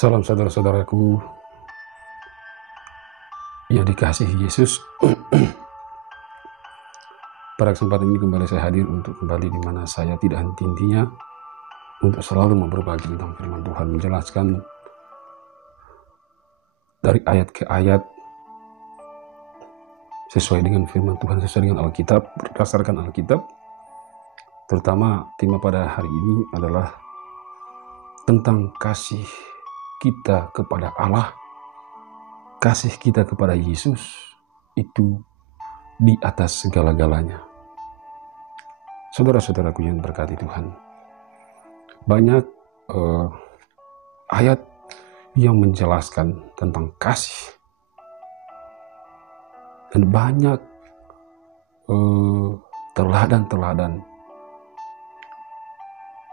Salam saudara-saudaraku yang dikasihi Yesus. Pada kesempatan ini kembali saya hadir untuk kembali di mana saya tidak henti-hentinya untuk selalu berbagi tentang firman Tuhan, menjelaskan dari ayat ke ayat sesuai dengan firman Tuhan, sesuai dengan Alkitab, berdasarkan Alkitab. Terutama tema pada hari ini adalah tentang kasih kita kepada Allah, kasih kita kepada Yesus itu di atas segala-galanya. Saudara-saudaraku yang berkati Tuhan, banyak ayat yang menjelaskan tentang kasih, dan banyak teladan-teladan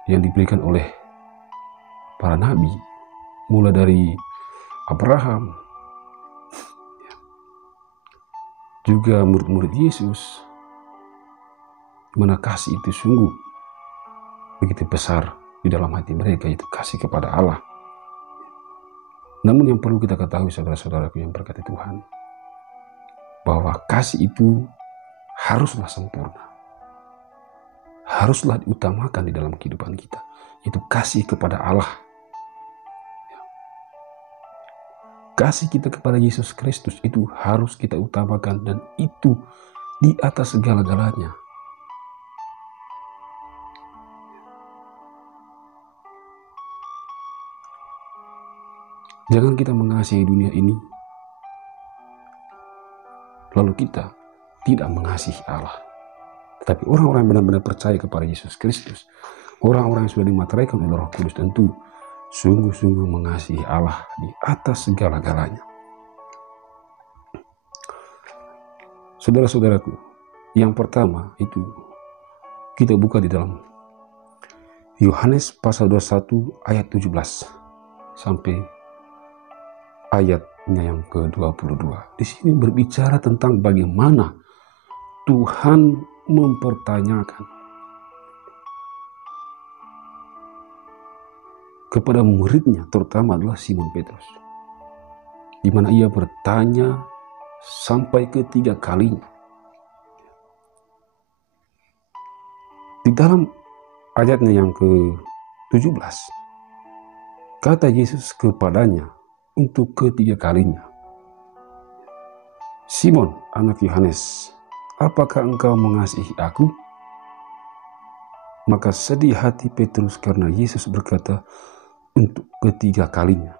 yang diberikan oleh para nabi, mulai dari Abraham, juga murid-murid Yesus, mana kasih itu sungguh begitu besar di dalam hati mereka, itu kasih kepada Allah. Namun yang perlu kita ketahui, saudara-saudaraku yang berkati Tuhan, bahwa kasih itu haruslah sempurna, haruslah diutamakan di dalam kehidupan kita. Itu kasih kepada Allah. Kasih kita kepada Yesus Kristus itu harus kita utamakan, dan itu di atas segala-galanya. Jangan kita mengasihi dunia ini, lalu kita tidak mengasihi Allah. Tetapi orang-orang yang benar-benar percaya kepada Yesus Kristus, orang-orang yang sudah dimateraikan oleh Roh Kudus, tentu sungguh-sungguh mengasihi Allah di atas segala-galanya. Saudara-saudaraku, yang pertama itu kita buka di dalam Yohanes pasal 21 ayat 17 sampai ayatnya yang ke-22. Di sini berbicara tentang bagaimana Tuhan mempertanyakan kepada muridnya, terutama adalah Simon Petrus, di mana ia bertanya sampai ketiga kalinya. Di dalam ayatnya yang ke-17, kata Yesus kepadanya untuk ketiga kalinya, "Simon, anak Yohanes, apakah engkau mengasihi aku?" Maka sedih hati Petrus karena Yesus berkata untuk ketiga kalinya,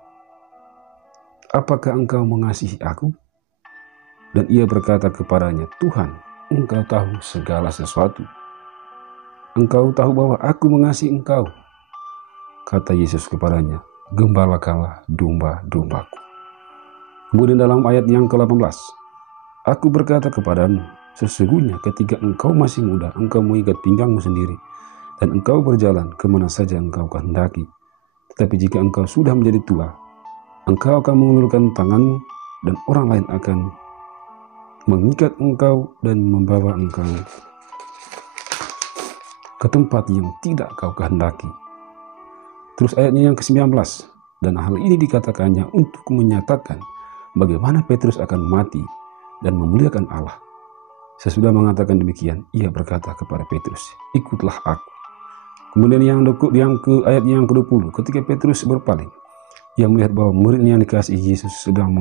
"Apakah engkau mengasihi aku?" Dan ia berkata kepadanya, "Tuhan, engkau tahu segala sesuatu. Engkau tahu bahwa aku mengasihi engkau." Kata Yesus kepadanya, "Gembalakanlah domba-dombaku." Kemudian dalam ayat yang ke-18, "Aku berkata kepadamu, sesungguhnya ketika engkau masih muda, engkau mengikat pinggangmu sendiri, dan engkau berjalan kemana saja engkau kehendaki. Tetapi jika engkau sudah menjadi tua, engkau akan mengulurkan tanganmu, dan orang lain akan mengikat engkau dan membawa engkau ke tempat yang tidak kau kehendaki." Terus ayatnya yang ke-19, "Dan hal ini dikatakannya untuk menyatakan bagaimana Petrus akan mati dan memuliakan Allah. Sesudah mengatakan demikian, ia berkata kepada Petrus, 'Ikutlah aku.'" Kemudian ayat yang ke-20, ketika Petrus berpaling, ia melihat bahwa muridnya yang dikasihi Yesus sedang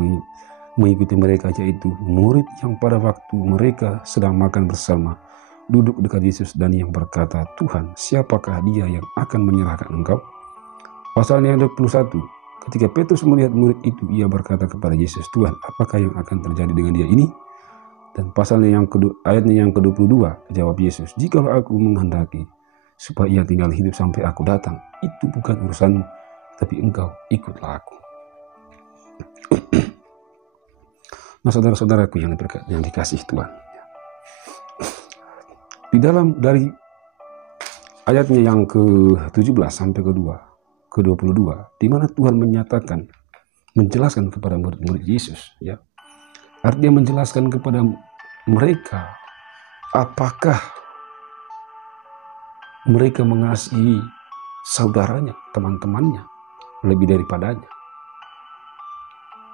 mengikuti mereka, yaitu murid yang pada waktu mereka sedang makan bersama duduk dekat Yesus, dan yang berkata, "Tuhan, siapakah dia yang akan menyerahkan engkau?" Pasalnya yang 21, ketika Petrus melihat murid itu, ia berkata kepada Yesus, "Tuhan, apakah yang akan terjadi dengan dia ini?" Dan pasalnya ayatnya yang ke-22, jawab Yesus, "Jikalau aku menghendaki supaya ia tinggal hidup sampai aku datang, itu bukan urusanmu, tapi engkau ikutlah aku." Nah, saudara-saudaraku yang dikasihi Tuhan, di dalam dari ayatnya yang ke-17 sampai ke-22, di mana Tuhan menjelaskan kepada murid-murid Yesus, ya, artinya menjelaskan kepada mereka apakah mereka mengasihi saudaranya, teman-temannya lebih daripadanya.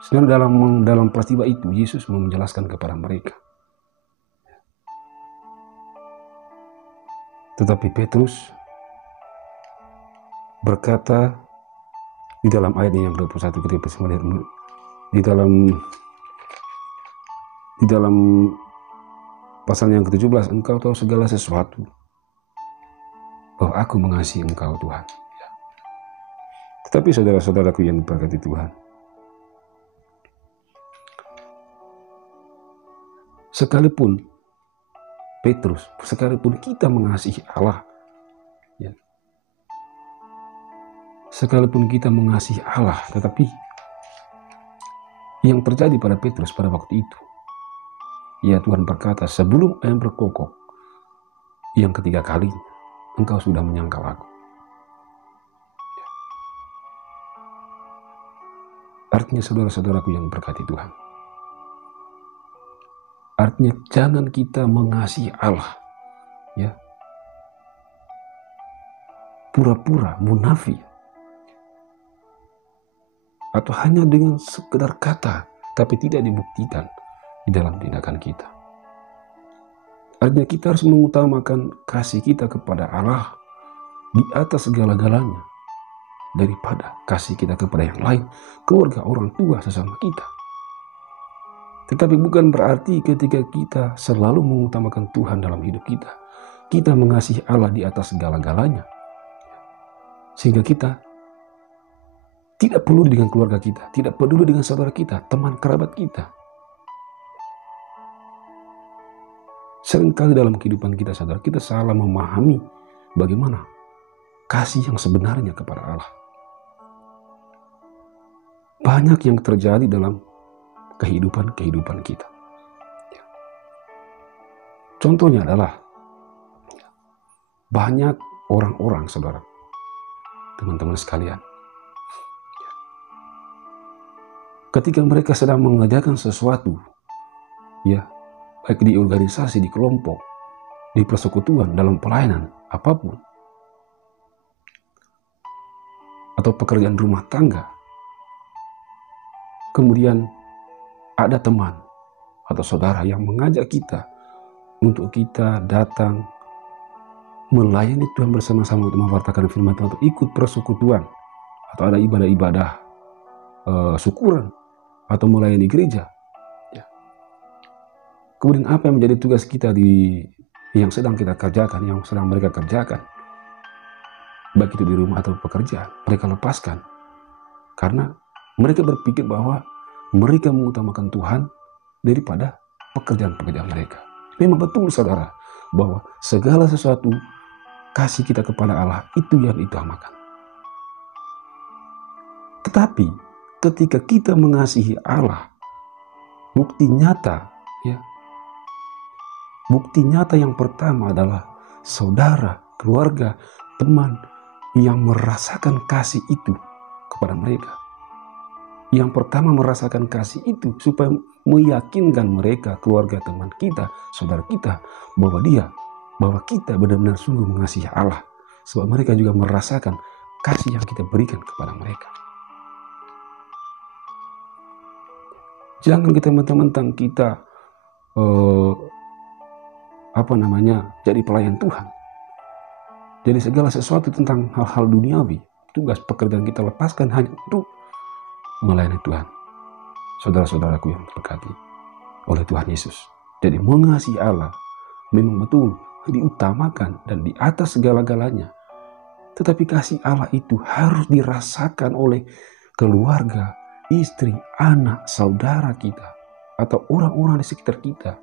Sebenarnya dalam peristiwa itu Yesus mau menjelaskan kepada mereka. Tetapi Petrus berkata di dalam ayat yang ke-21 ketika melihat di dalam pasal yang ke-17, engkau tahu segala sesuatu, bahwa aku mengasihi engkau Tuhan. Tetapi saudara-saudaraku yang diberkati Tuhan, sekalipun Petrus, sekalipun kita mengasihi Allah, ya, sekalipun kita mengasihi Allah, tetapi yang terjadi pada Petrus pada waktu itu, ya Tuhan berkata, sebelum ayam berkokok yang ketiga kali, engkau sudah menyangkal aku. Artinya saudara-saudaraku yang berkati Tuhan, artinya jangan kita mengasihi Allah, ya, pura-pura munafik, atau hanya dengan sekedar kata tapi tidak dibuktikan di dalam tindakan kita. Artinya kita harus mengutamakan kasih kita kepada Allah di atas segala-galanya daripada kasih kita kepada yang lain, keluarga, orang tua, sesama kita. Tetapi bukan berarti ketika kita selalu mengutamakan Tuhan dalam hidup kita, kita mengasihi Allah di atas segala-galanya, sehingga kita tidak peduli dengan keluarga kita, tidak peduli dengan saudara kita, teman kerabat kita. Seringkali dalam kehidupan kita, saudara, kita salah memahami bagaimana kasih yang sebenarnya kepada Allah. Banyak yang terjadi dalam kehidupan kita. Contohnya adalah banyak orang-orang, saudara, teman-teman sekalian, ketika mereka sedang mengerjakan sesuatu, ya, baik di organisasi, di kelompok, di persekutuan, dalam pelayanan, apapun, atau pekerjaan rumah tangga, kemudian ada teman atau saudara yang mengajak kita untuk kita datang melayani Tuhan bersama-sama untuk mewartakan firman Tuhan, untuk ikut persekutuan, atau ada ibadah-ibadah syukuran, atau melayani gereja. Ya. Kemudian apa yang menjadi tugas kita yang sedang kita kerjakan, yang sedang mereka kerjakan, baik itu di rumah atau pekerjaan, mereka lepaskan. Karena mereka berpikir bahwa mereka mengutamakan Tuhan daripada pekerjaan-pekerjaan mereka. Memang betul, saudara, bahwa segala sesuatu kasih kita kepada Allah itu yang diutamakan. Tetapi ketika kita mengasihi Allah, bukti nyata, ya, bukti nyata yang pertama adalah saudara, keluarga, teman yang merasakan kasih itu kepada mereka. Yang pertama merasakan kasih itu supaya meyakinkan mereka, keluarga, teman kita, saudara kita, bahwa kita benar-benar sungguh mengasihi Allah. Sebab mereka juga merasakan kasih yang kita berikan kepada mereka. Jangan kita mentang-mentang kita jadi pelayan Tuhan. Jadi segala sesuatu tentang hal-hal duniawi, tugas pekerjaan kita lepaskan hanya untuk melayani Tuhan. Saudara-saudaraku yang terberkati oleh Tuhan Yesus. Jadi mengasihi Allah memang betul diutamakan dan di atas segala-galanya. Tetapi kasih Allah itu harus dirasakan oleh keluarga, istri, anak, saudara kita, atau orang-orang di sekitar kita.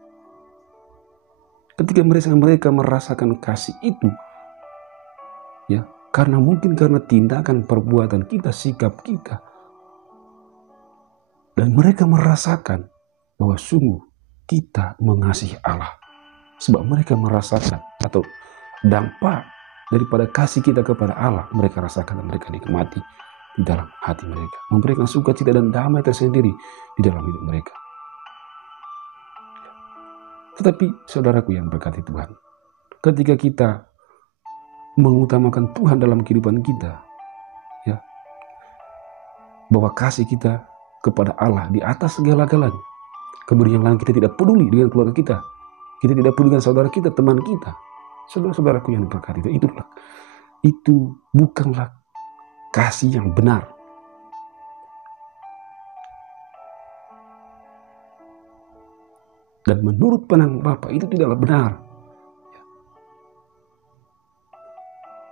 Ketika mereka merasakan kasih itu, ya, karena tindakan, perbuatan kita, sikap kita, dan mereka merasakan bahwa sungguh kita mengasihi Allah. Sebab mereka merasakan atau dampak daripada kasih kita kepada Allah, mereka rasakan dan mereka nikmati di dalam hati mereka. Memberikan sukacita dan damai tersendiri di dalam hidup mereka. Tetapi saudaraku yang berkati Tuhan, ketika kita mengutamakan Tuhan dalam kehidupan kita, ya, bahwa kasih kita kepada Allah di atas segala-galanya. Kemudian yang lain kita tidak peduli dengan keluarga kita. Kita tidak peduli dengan saudara kita, teman kita. Saudara-saudaraku yang diberkati, itu bukanlah kasih yang benar. Dan menurut pandangan Bapa itu tidaklah benar.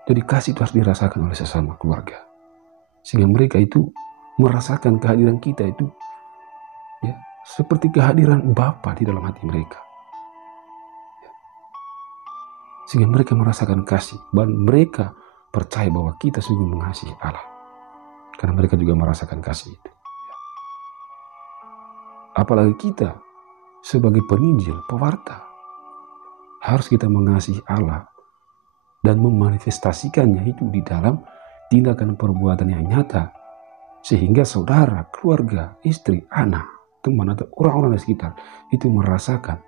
Jadi kasih itu harus dirasakan oleh sesama keluarga. Sehingga mereka itu merasakan kehadiran kita itu ya, seperti kehadiran Bapa di dalam hati mereka. Sehingga mereka merasakan kasih, dan mereka percaya bahwa kita sungguh mengasihi Allah. Karena mereka juga merasakan kasih itu. Apalagi kita sebagai penginjil, pewarta, harus kita mengasihi Allah dan memanifestasikannya itu di dalam tindakan perbuatan yang nyata. Sehingga saudara, keluarga, istri, anak, teman, atau orang-orang di sekitar itu merasakan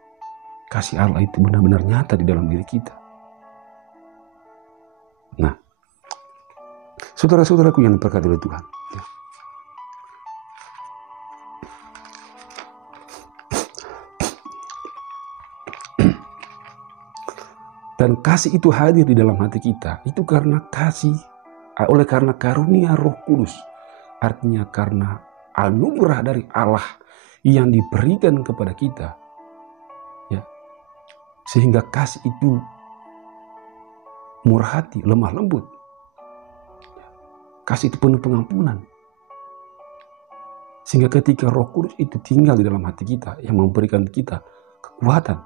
kasih Allah itu benar-benar nyata di dalam diri kita. Nah, saudara-saudaraku yang diberkati oleh Tuhan, dan kasih itu hadir di dalam hati kita itu karena oleh karena karunia Roh Kudus, artinya karena anugerah dari Allah yang diberikan kepada kita, ya, sehingga kasih itu murah hati, lemah lembut. Kasih itu penuh pengampunan. Sehingga ketika Roh Kudus itu tinggal di dalam hati kita, yang memberikan kita kekuatan,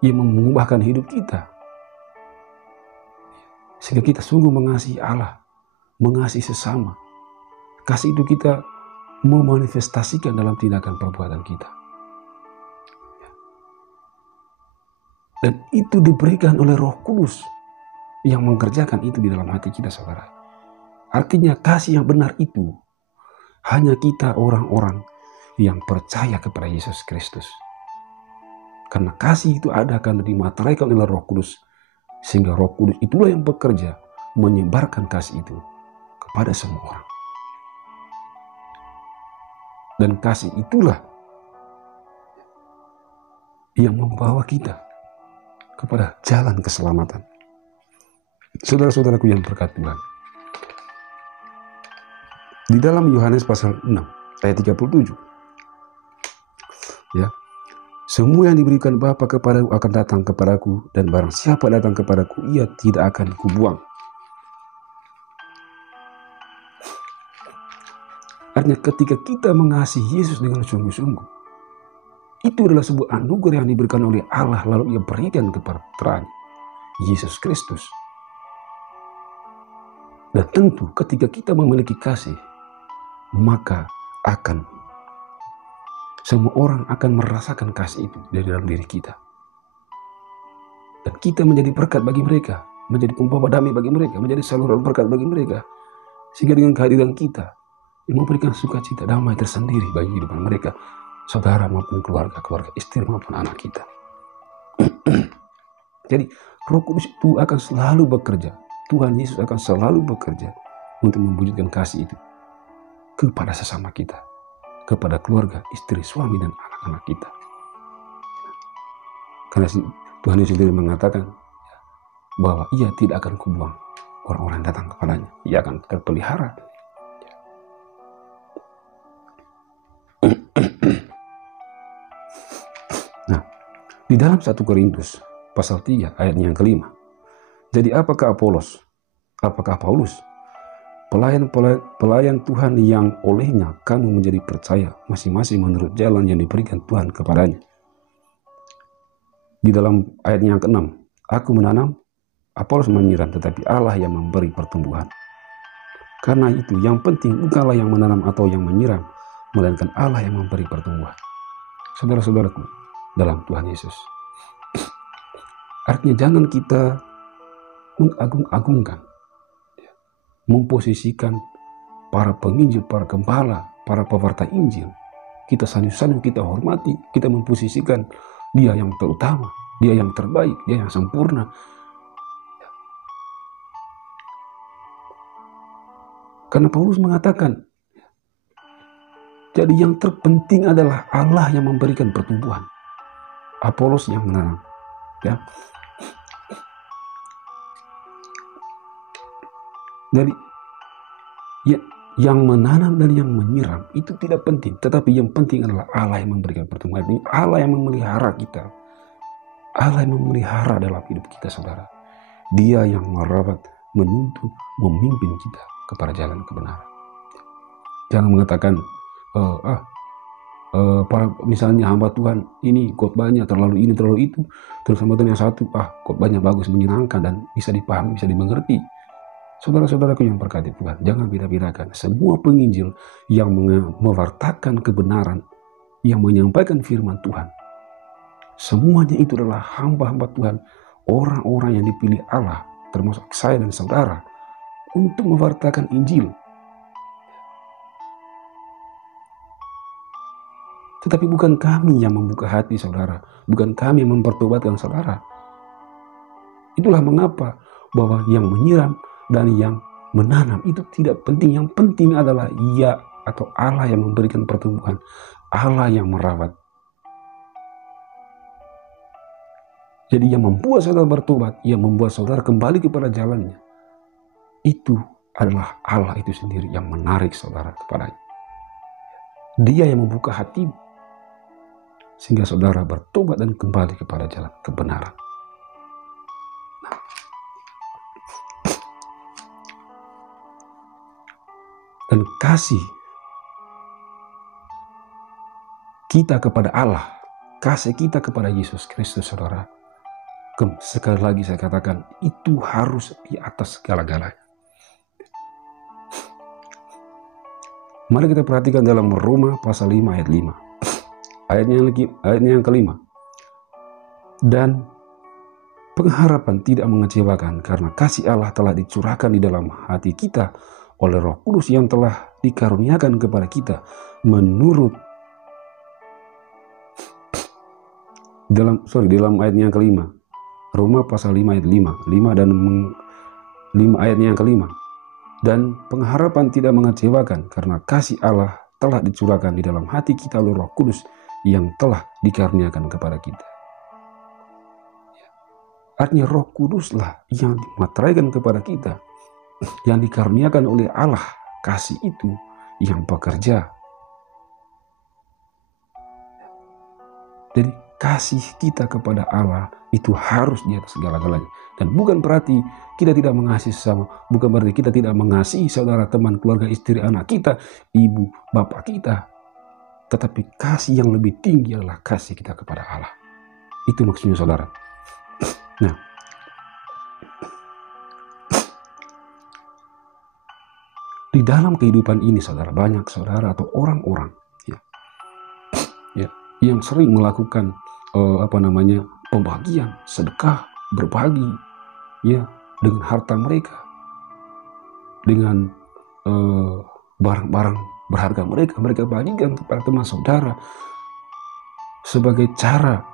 yang mengubahkan hidup kita, sehingga kita sungguh mengasihi Allah, mengasihi sesama. Kasih itu kita memanifestasikan dalam tindakan perbuatan kita. Dan itu diberikan oleh Roh Kudus yang mengerjakan itu di dalam hati kita, saudara. Artinya kasih yang benar itu hanya kita orang-orang yang percaya kepada Yesus Kristus. Karena kasih itu ada karena dimateraikan oleh Roh Kudus, sehingga Roh Kudus itulah yang bekerja menyebarkan kasih itu kepada semua orang. Dan kasih itulah yang membawa kita kepada jalan keselamatan. Saudara-saudaraku yang berkat Tuhan, di dalam Yohanes pasal 6 ayat 37, ya, semua yang diberikan Bapa kepadaku akan datang kepadaku, dan barang siapa datang kepadaku ia tidak akan kubuang. Artinya ketika kita mengasihi Yesus dengan sungguh-sungguh, itu adalah sebuah anugerah yang diberikan oleh Allah, lalu ia berikan kepada putranya Yesus Kristus. Dan tentu ketika kita memiliki kasih, maka semua orang akan merasakan kasih itu dari dalam diri kita. Dan kita menjadi berkat bagi mereka, menjadi pembawa damai bagi mereka, menjadi saluran berkat bagi mereka. Sehingga dengan kehadiran kita, yang memberikan sukacita damai tersendiri bagi kehidupan mereka, saudara maupun keluarga istri maupun anak kita. Jadi Roh Kudus itu akan selalu bekerja. Tuhan Yesus akan selalu bekerja untuk mewujudkan kasih itu kepada sesama kita, kepada keluarga, istri, suami, dan anak-anak kita. Karena Tuhan Yesus sendiri mengatakan bahwa ia tidak akan kubuang orang-orang yang datang kepadanya. Ia akan terpelihara. Nah, di dalam 1 Korintus pasal 3 ayatnya yang kelima, jadi apakah Apolos, apakah Paulus, pelayan Tuhan yang olehnya kamu menjadi percaya masing-masing menurut jalan yang diberikan Tuhan kepadanya. Di dalam ayatnya yang ke-6, aku menanam, Apolos menyiram, tetapi Allah yang memberi pertumbuhan. Karena itu yang penting bukanlah yang menanam atau yang menyiram, melainkan Allah yang memberi pertumbuhan. Saudara-saudaraku dalam Tuhan Yesus, artinya jangan kita mengagung-agungkan, memposisikan para penginjil, para gembala, para pewarta Injil. Kita sanjung-sanjung, kita hormati, kita memposisikan dia yang terutama, dia yang terbaik, dia yang sempurna. Karena Paulus mengatakan, Jadi yang terpenting adalah Allah yang memberikan pertumbuhan, Apolos yang menanam. Ya. Jadi yang menanam dan yang menyiram itu tidak penting, tetapi yang penting adalah Allah yang memberikan pertumbuhan. Ini Allah yang memelihara kita, Allah yang memelihara dalam hidup kita, saudara. Dia yang merawat, menuntun, memimpin kita kepada jalan kebenaran. Jangan mengatakan, misalnya hamba Tuhan ini khotbahnya terlalu ini terlalu itu, terus hamba Tuhan yang satu, khotbahnya bagus, menyenangkan dan bisa dipahami, bisa dimengerti. Saudara-saudaraku yang berkati Tuhan, jangan beda-bedakan. Semua penginjil yang mewartakan kebenaran, yang menyampaikan firman Tuhan, semuanya itu adalah hamba-hamba Tuhan, orang-orang yang dipilih Allah, termasuk saya dan saudara, untuk mewartakan Injil. Tetapi bukan kami yang membuka hati saudara, bukan kami yang mempertobatkan saudara. Itulah mengapa bahwa yang menyiram dan yang menanam itu tidak penting. Yang penting adalah Ia atau Allah yang memberikan pertumbuhan, Allah yang merawat. Jadi yang membuat saudara bertobat, yang membuat saudara kembali kepada jalannya, itu adalah Allah itu sendiri yang menarik saudara kepadanya. Dia yang membuka hatimu, sehingga saudara bertobat dan kembali kepada jalan kebenaran. Dan kasih kita kepada Allah, kasih kita kepada Yesus Kristus, saudara, sekali lagi saya katakan, itu harus di atas segala-galanya. Mari kita perhatikan dalam Roma pasal 5 ayat 5. Ayatnya yang kelima. Dan pengharapan tidak mengecewakan, karena kasih Allah telah dicurahkan di dalam hati kita oleh Roh Kudus yang telah dikaruniakan kepada kita menurut dalam ayatnya yang kelima. Roma pasal 5 ayat 5 dan 5 ayatnya yang kelima. Dan pengharapan tidak mengecewakan, karena kasih Allah telah dicurahkan di dalam hati kita oleh Roh Kudus yang telah dikaruniakan kepada kita. Artinya Roh Kuduslah yang dimateraikan kepada kita, yang dikaruniakan oleh Allah, kasih itu yang bekerja. Jadi kasih kita kepada Allah itu harus di atas segala-galanya. Dan bukan berarti kita tidak mengasihi sesama, bukan berarti kita tidak mengasihi saudara, teman, keluarga, istri, anak kita, ibu, bapak kita. Tetapi kasih yang lebih tinggi adalah kasih kita kepada Allah. Itu maksudnya saudara. Nah, di dalam kehidupan ini saudara, banyak saudara atau orang-orang yang sering melakukan pembagian, sedekah, berbagi dengan harta mereka, dengan barang-barang berharga mereka bagikan kepada teman saudara sebagai cara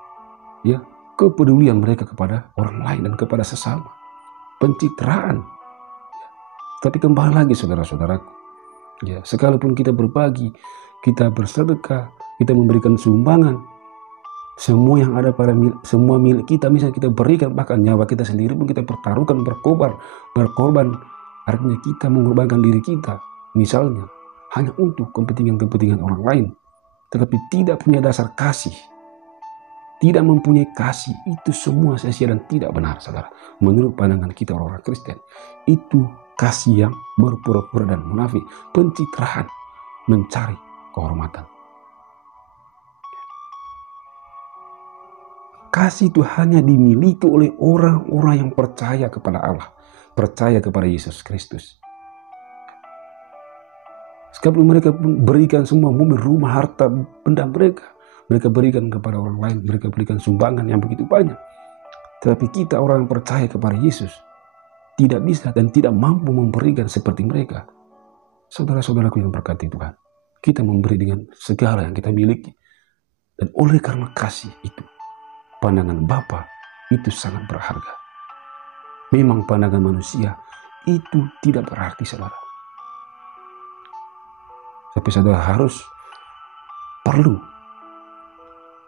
kepedulian mereka kepada orang lain dan kepada sesama, pencitraan. Tapi kembali lagi saudara-saudaraku, sekalipun kita berbagi, kita bersedekah, kita memberikan sumbangan, semua yang ada semua milik kita, misalnya kita berikan, bahkan nyawa kita sendiri pun kita pertaruhkan, berkorban, artinya kita mengorbankan diri kita, misalnya hanya untuk kepentingan orang lain, tetapi tidak punya dasar kasih, tidak mempunyai kasih, itu semua sia-sia dan tidak benar, saudara. Menurut pandangan kita orang-orang Kristen, itu kasih yang berpura-pura dan munafik, pencitraan, mencari kehormatan. Kasih itu hanya dimiliki oleh orang-orang yang percaya kepada Allah, percaya kepada Yesus Kristus. Sekalipun mereka berikan semua mobil, rumah, harta, benda mereka berikan kepada orang lain, mereka berikan sumbangan yang begitu banyak. Tetapi kita orang yang percaya kepada Yesus tidak bisa dan tidak mampu memberikan seperti mereka. Saudara-saudaraku yang berkati Tuhan, kita memberi dengan segala yang kita miliki. Dan oleh karena kasih itu, pandangan Bapa itu sangat berharga. Memang pandangan manusia itu tidak berarti, saudara. Tapi saudara harus perlu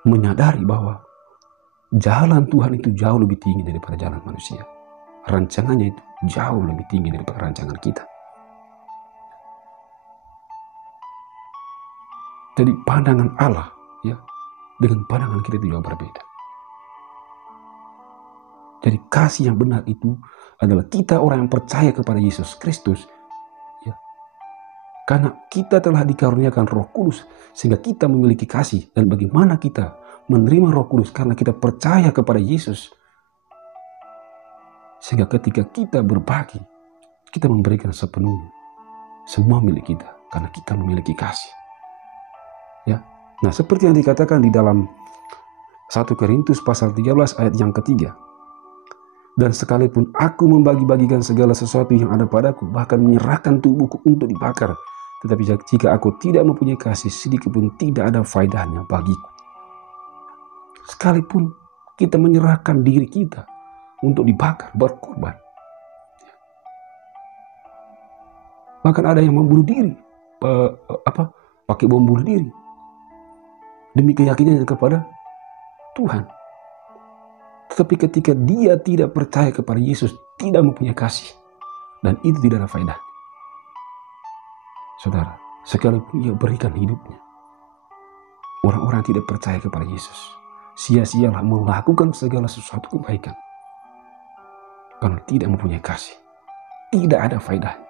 menyadari bahwa jalan Tuhan itu jauh lebih tinggi daripada jalan manusia. Rancangannya itu jauh lebih tinggi daripada rancangan kita. Jadi pandangan Allah ya dengan pandangan kita itu jauh berbeda. Jadi kasih yang benar itu adalah kita orang yang percaya kepada Yesus Kristus ya. Karena kita telah dikaruniakan Roh Kudus sehingga kita memiliki kasih. Dan bagaimana kita menerima Roh Kudus? Karena kita percaya kepada Yesus. Sehingga ketika kita berbagi, kita memberikan sepenuhnya semua milik kita karena kita memiliki kasih. Ya. Nah, seperti yang dikatakan di dalam 1 Korintus pasal 13 ayat yang ketiga. Dan sekalipun aku membagi-bagikan segala sesuatu yang ada padaku, bahkan menyerahkan tubuhku untuk dibakar, tetapi jika aku tidak mempunyai kasih, sedikit pun tidak ada faedahnya bagiku. Sekalipun kita menyerahkan diri kita untuk dibakar, berkorban. Bahkan ada yang membunuh diri, pakai bom bunuh diri. Demi keyakinannya kepada Tuhan. Tetapi ketika dia tidak percaya kepada Yesus, tidak mempunyai kasih. Dan itu tidak ada faedah. Saudara, sekalipun ia berikan hidupnya, orang-orang tidak percaya kepada Yesus, sia-sialah melakukan segala sesuatu kebaikan. Karena tidak mempunyai kasih. Tidak ada faedahnya.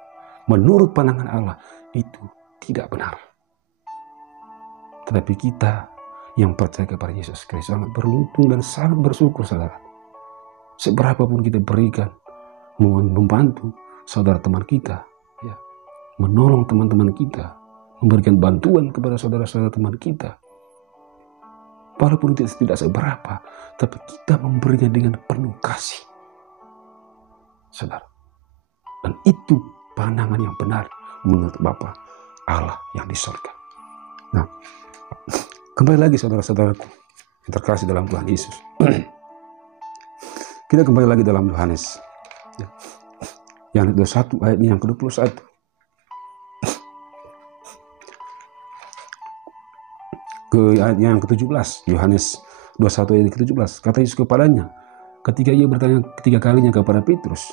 Menurut pandangan Allah, itu tidak benar. Tetapi kita yang percaya kepada Yesus Kristus sangat beruntung dan sangat bersyukur, saudara. Seberapapun kita berikan, membantu saudara teman kita, ya, menolong teman-teman kita, memberikan bantuan kepada saudara-saudara teman kita. Walaupun itu tidak seberapa, tapi kita memberinya dengan penuh kasih, saudara. Dan itu pandangan yang benar menurut Bapa Allah yang di surga. Nah, kembali lagi saudara-saudaraku yang terkasih dalam Tuhan Yesus. Kita kembali lagi dalam Yohanes yang 21 ayat yang ke-21. Ke ayat yang ke-17, Yohanes 21 ayat ke-17. Kata Yesus kepadanya, ketika ia bertanya ketiga kalinya kepada Petrus,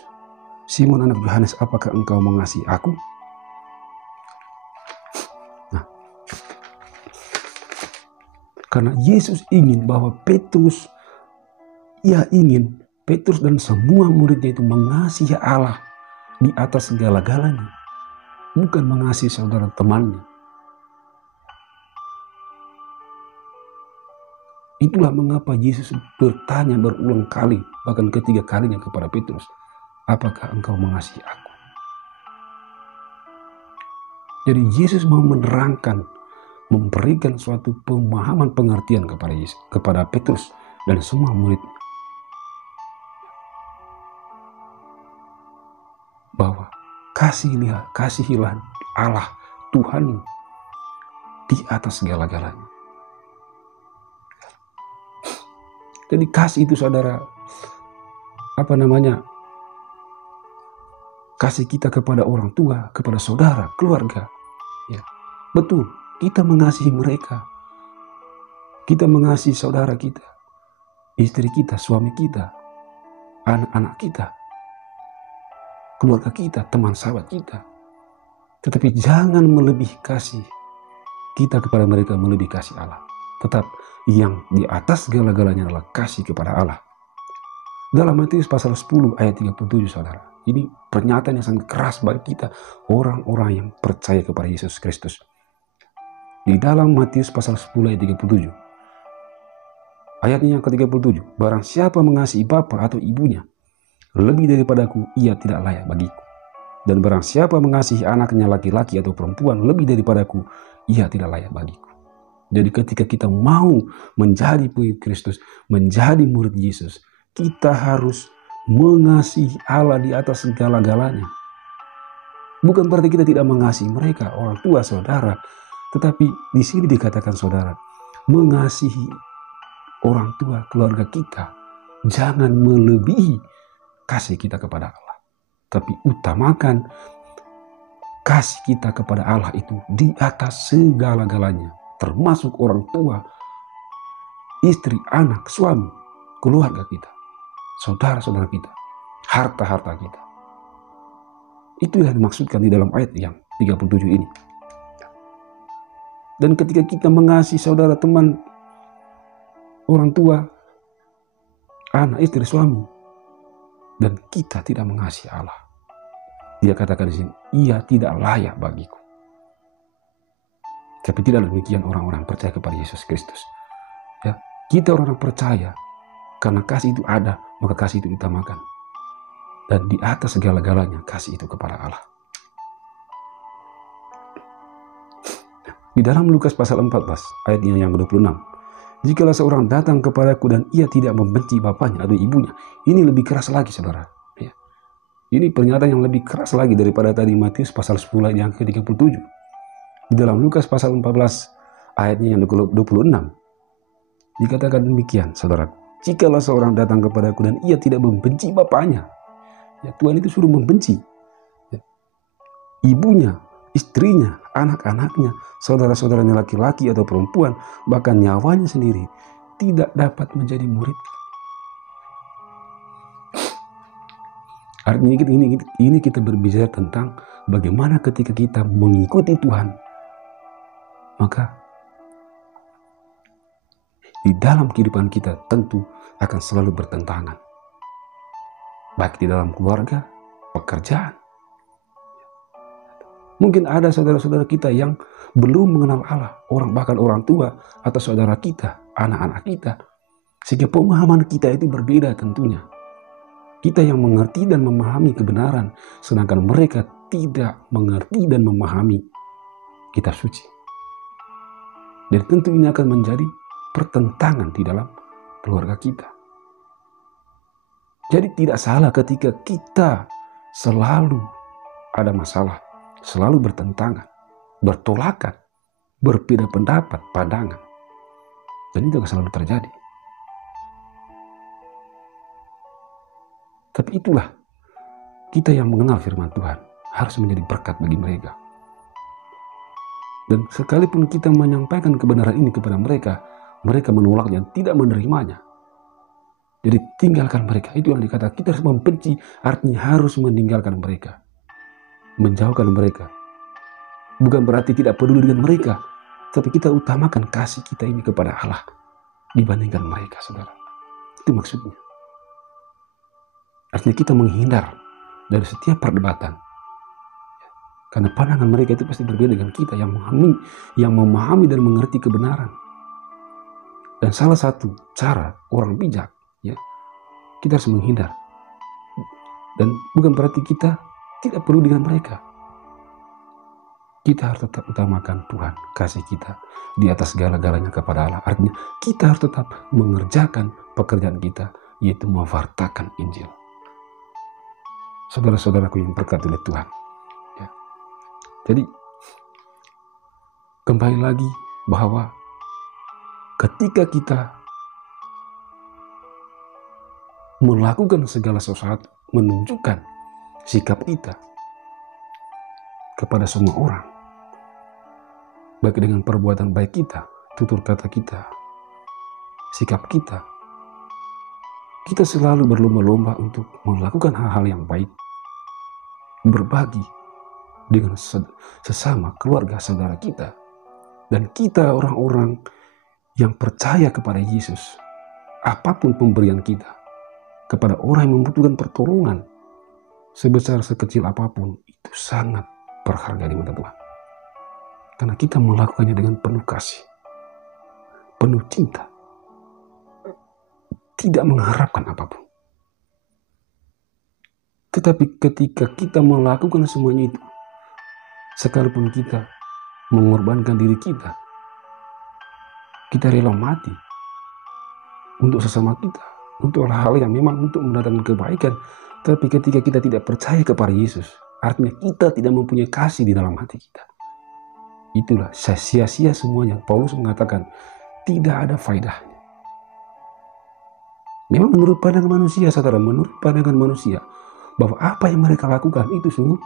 Simon anak Yohanes, apakah engkau mengasihi aku? Nah, karena Yesus ingin bahwa Petrus dan semua muridnya itu mengasihi Allah di atas segala-galanya, bukan mengasihi saudara temannya. Itulah mengapa Yesus bertanya berulang kali, bahkan ketiga kalinya kepada Petrus, apakah engkau mengasihi aku? Jadi Yesus mau menerangkan, memberikan suatu pemahaman pengertian kepada Petrus dan semua muridnya, bahwa kasihilah Allah Tuhan di atas segala-galanya. Jadi kasih itu saudara, kasih kita kepada orang tua, kepada saudara, keluarga. Ya, betul, kita mengasihi mereka. Kita mengasihi saudara kita, istri kita, suami kita, anak-anak kita, keluarga kita, teman sahabat kita. Tetapi jangan melebihi kasih kita kepada mereka melebihi kasih Allah. Tetap yang di atas segala-galanya adalah kasih kepada Allah. Dalam Matius pasal 10 ayat 37 saudara. Ini pernyataan yang sangat keras bagi kita, orang-orang yang percaya kepada Yesus Kristus. Di dalam Matius pasal 10 ayat 37. Ayatnya yang ke-37. Barang siapa mengasihi bapa atau ibunya lebih daripadaku, ia tidak layak bagiku. Dan barang siapa mengasihi anaknya laki-laki atau perempuan lebih daripadaku, ia tidak layak bagiku. Jadi ketika kita mau menjadi pengikut Kristus, menjadi murid Yesus, kita harus mengasihi Allah di atas segala-galanya. Bukan berarti kita tidak mengasihi mereka, orang tua, saudara. Tetapi di sini dikatakan saudara, mengasihi orang tua, keluarga kita, jangan melebihi kasih kita kepada Allah. Tapi utamakan kasih kita kepada Allah itu di atas segala-galanya. termasuk orang tua, istri, anak, suami, keluarga kita, saudara-saudara kita, harta-harta kita. Itu yang dimaksudkan di dalam ayat yang 37 ini. Dan ketika kita mengasihi saudara, teman, orang tua, anak, istri, suami, dan kita tidak mengasihi Allah, dia katakan di sini, ia tidak layak bagiku. Tapi tidak demikian orang-orang percaya kepada Yesus Kristus. Ya, kita orang-orang percaya, karena kasih itu ada, maka kasih itu ditamakan. Dan di atas segala-galanya, kasih itu kepada Allah. Di dalam Lukas pasal 14, ayatnya yang ke-26, jikalau seorang datang kepadaku dan ia tidak membenci bapaknya atau ibunya, ini lebih keras lagi, saudara. Ya. Ini pernyataan yang lebih keras lagi daripada tadi Matius pasal 10 ayat yang ke-37. Di dalam Lukas pasal 14, ayatnya yang ke-26, dikatakan demikian, saudara. Jikalau seorang datang kepadaku dan ia tidak membenci bapaknya, ya, Tuhan itu suruh membenci, ya, ibunya, istrinya, anak-anaknya, saudara-saudaranya laki-laki atau perempuan, bahkan nyawanya sendiri, tidak dapat menjadi murid. Artinya ini kita berbicara tentang bagaimana ketika kita mengikuti Tuhan, maka di dalam kehidupan kita tentu akan selalu bertentangan. Baik di dalam keluarga, pekerjaan. Mungkin ada saudara-saudara kita yang belum mengenal Allah, bahkan orang tua atau saudara kita, anak-anak kita. Sehingga pemahaman kita itu berbeda tentunya. Kita yang mengerti dan memahami kebenaran, sedangkan mereka tidak mengerti dan memahami kitab suci. Dan tentu ini akan menjadi pertentangan di dalam keluarga kita. Jadi tidak salah ketika kita selalu ada masalah, selalu bertentangan, bertolakan, berbeda pendapat, pandangan. Dan itu akan selalu terjadi. Tapi itulah kita yang mengenal firman Tuhan harus menjadi berkat bagi mereka. Dan sekalipun kita menyampaikan kebenaran ini kepada mereka, mereka menolaknya, tidak menerimanya. Jadi tinggalkan mereka. Itu yang dikatakan kita harus membenci, artinya harus meninggalkan mereka. Menjauhkan mereka. Bukan berarti tidak peduli dengan mereka, tapi kita utamakan kasih kita ini kepada Allah dibandingkan mereka, saudara. Itu maksudnya. Artinya kita menghindar dari setiap perdebatan. Karena pandangan mereka itu pasti berbeda dengan kita yang memahami dan mengerti kebenaran. Dan salah satu cara orang bijak, ya, kita harus menghindar. Dan bukan berarti kita tidak perlu dengan mereka. Kita harus tetap utamakan Tuhan, kasih kita di atas segala-galanya kepada Allah. Artinya kita harus tetap mengerjakan pekerjaan kita, yaitu mewartakan Injil. Saudara-saudaraku yang berkati oleh Tuhan. Ya. Jadi kembali lagi bahwa ketika kita melakukan segala sesuatu, menunjukkan sikap kita kepada semua orang, baik dengan perbuatan baik kita, tutur kata kita, sikap kita, kita selalu berlomba-lomba untuk melakukan hal-hal yang baik, berbagi dengan sesama keluarga saudara kita, dan kita orang-orang yang percaya kepada Yesus. Apapun pemberian kita kepada orang yang membutuhkan pertolongan, sebesar sekecil apapun, itu sangat berharga di mata Tuhan. Karena kita melakukannya dengan penuh kasih, penuh cinta, tidak mengharapkan apapun. Tetapi ketika kita melakukan semuanya itu, sekalipun kita mengorbankan diri kita rela mati untuk sesama kita, untuk hal-hal yang memang untuk mendatangkan kebaikan. Tapi ketika kita tidak percaya kepada Yesus, artinya kita tidak mempunyai kasih di dalam hati kita. Itulah sia-sia semuanya. Paulus mengatakan tidak ada faedahnya. Memang menurut pandangan manusia, saudara, menurut pandangan manusia, bahwa apa yang mereka lakukan itu sungguh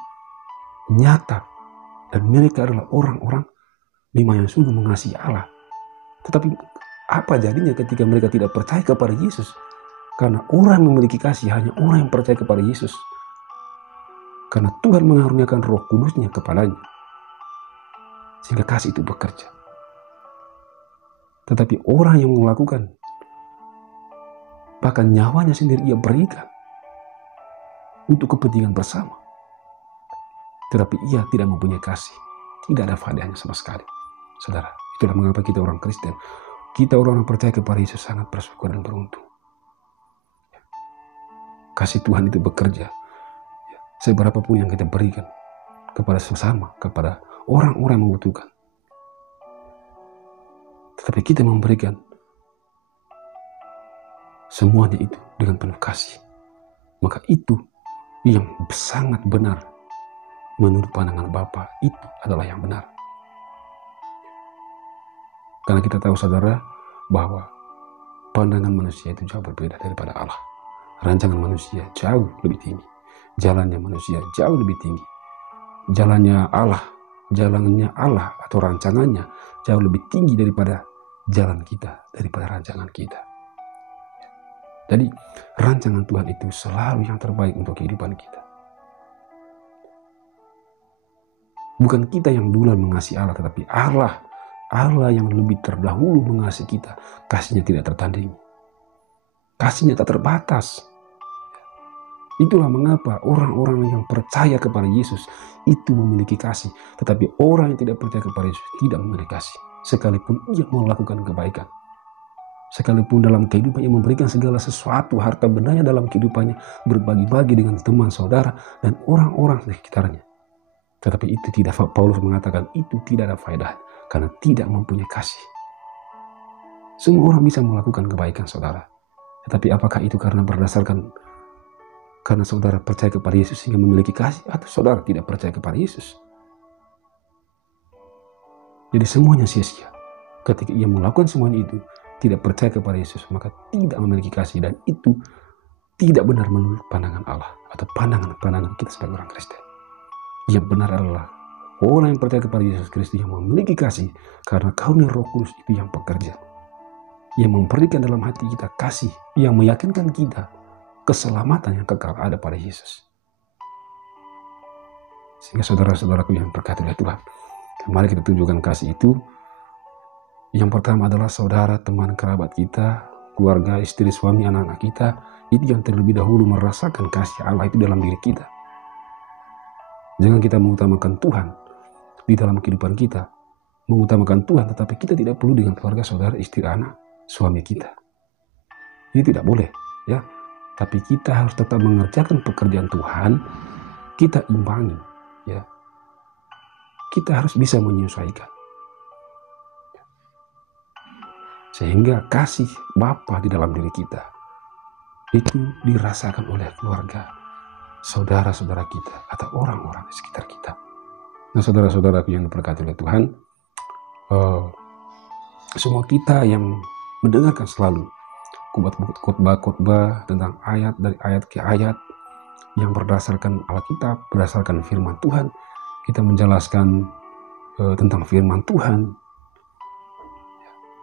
nyata. Dan mereka adalah orang-orang lima yang sungguh mengasihi Allah. Tetapi apa jadinya ketika mereka tidak percaya kepada Yesus? Karena orang memiliki kasih hanya orang yang percaya kepada Yesus. Karena Tuhan mengaruniakan Roh Kudus-Nya kepadanya. Sehingga kasih itu bekerja. Tetapi orang yang melakukan, bahkan nyawanya sendiri ia berikan untuk kepentingan bersama. Tetapi ia tidak mempunyai kasih. Tidak ada faedahnya sama sekali. Saudara, itulah mengapa kita orang Kristen, kita orang yang percaya kepada Yesus sangat bersyukur dan beruntung. Kasih Tuhan itu bekerja. Seberapapun yang kita berikan kepada sesama, kepada orang-orang yang membutuhkan. Tetapi kita memberikan semuanya itu dengan penuh kasih. Maka itu yang sangat benar. Menurut pandangan Bapa, itu adalah yang benar. Karena kita tahu saudara bahwa pandangan manusia itu jauh berbeda daripada Allah. Rancangan manusia jauh lebih tinggi. Jalannya manusia jauh lebih tinggi. Jalannya Allah atau rancangannya jauh lebih tinggi daripada jalan kita, daripada rancangan kita. Jadi rancangan Tuhan itu selalu yang terbaik untuk kehidupan kita. Bukan kita yang duluan mengasihi Allah, tetapi Allah yang lebih terdahulu mengasihi kita. Kasihnya tidak tertandingi. Kasihnya tak terbatas. Itulah mengapa orang-orang yang percaya kepada Yesus itu memiliki kasih. Tetapi orang yang tidak percaya kepada Yesus tidak memiliki kasih. Sekalipun ia melakukan kebaikan. Sekalipun dalam kehidupannya memberikan segala sesuatu, harta bendanya dalam kehidupannya, berbagi-bagi dengan teman, saudara, dan orang-orang di sekitarnya. Tetapi itu tidak, Paulus mengatakan itu tidak ada faedah karena tidak mempunyai kasih. Semua orang bisa melakukan kebaikan, saudara. Tetapi apakah itu karena saudara percaya kepada Yesus sehingga memiliki kasih, atau saudara tidak percaya kepada Yesus? Jadi semuanya sia-sia. Ketika ia melakukan semuanya itu, tidak percaya kepada Yesus, maka tidak memiliki kasih, dan itu tidak benar menurut pandangan Allah atau pandangan kita sebagai orang Kristen. Yang benar adalah orang yang percaya kepada Yesus Kristus yang memiliki kasih, karena karunia Roh Kudus itu yang bekerja, yang memberikan dalam hati kita kasih, yang meyakinkan kita keselamatan yang kekal ada pada Yesus. Sehingga saudara-saudaraku yang berkati oleh Tuhan, mari kita tunjukkan kasih itu. Yang pertama adalah saudara, teman, kerabat kita, keluarga, istri, suami, anak-anak kita, itu yang terlebih dahulu merasakan kasih Allah itu dalam diri kita. Jangan kita mengutamakan Tuhan di dalam kehidupan kita, mengutamakan Tuhan, tetapi kita tidak perlu dengan keluarga, saudara, istri, anak, suami kita. Ini tidak boleh, ya. Tapi kita harus tetap mengerjakan pekerjaan Tuhan, kita imbangi, ya. Kita harus bisa menyesuaikan. Sehingga kasih Bapa di dalam diri kita itu dirasakan oleh keluarga, saudara-saudara kita, atau orang-orang di sekitar kita. Nah, saudara-saudaraku yang diberkati oleh Tuhan, semua kita yang mendengarkan selalu khotbah tentang ayat dari ayat ke ayat yang berdasarkan Alkitab, berdasarkan firman Tuhan, kita menjelaskan tentang firman Tuhan.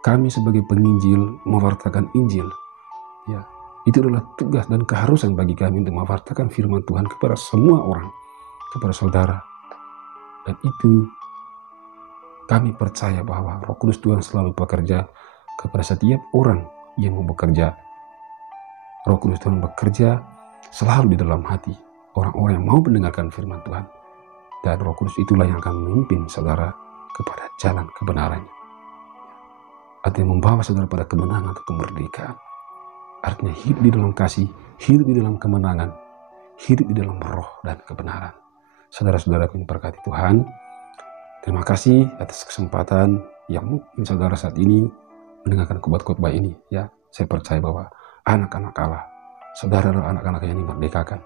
Kami sebagai penginjil mewartakan Injil, ya, itu adalah tugas dan keharusan bagi kami untuk mewartakan firman Tuhan kepada semua orang, kepada saudara. Dan itu kami percaya bahwa Roh Kudus Tuhan selalu bekerja kepada setiap orang yang mau bekerja. Roh Kudus Tuhan bekerja selalu di dalam hati orang-orang yang mau mendengarkan firman Tuhan. Dan Roh Kudus itulah yang akan memimpin saudara kepada jalan kebenarannya. Artinya membawa saudara pada kemenangan atau kemerdekaan. Artinya hidup di dalam kasih, hidup di dalam kemenangan, hidup di dalam roh dan kebenaran. Saudara-saudaraku yang berkati Tuhan, terima kasih atas kesempatan yang mungkin saudara saat ini mendengarkan khotbah ini. Ya, saya percaya bahwa anak-anak Allah, saudara adalah anak-anak yang dimerdekakan.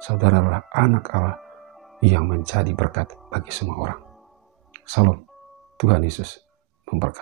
Saudara adalah anak Allah yang menjadi berkat bagi semua orang. Salam, Tuhan Yesus memberkati.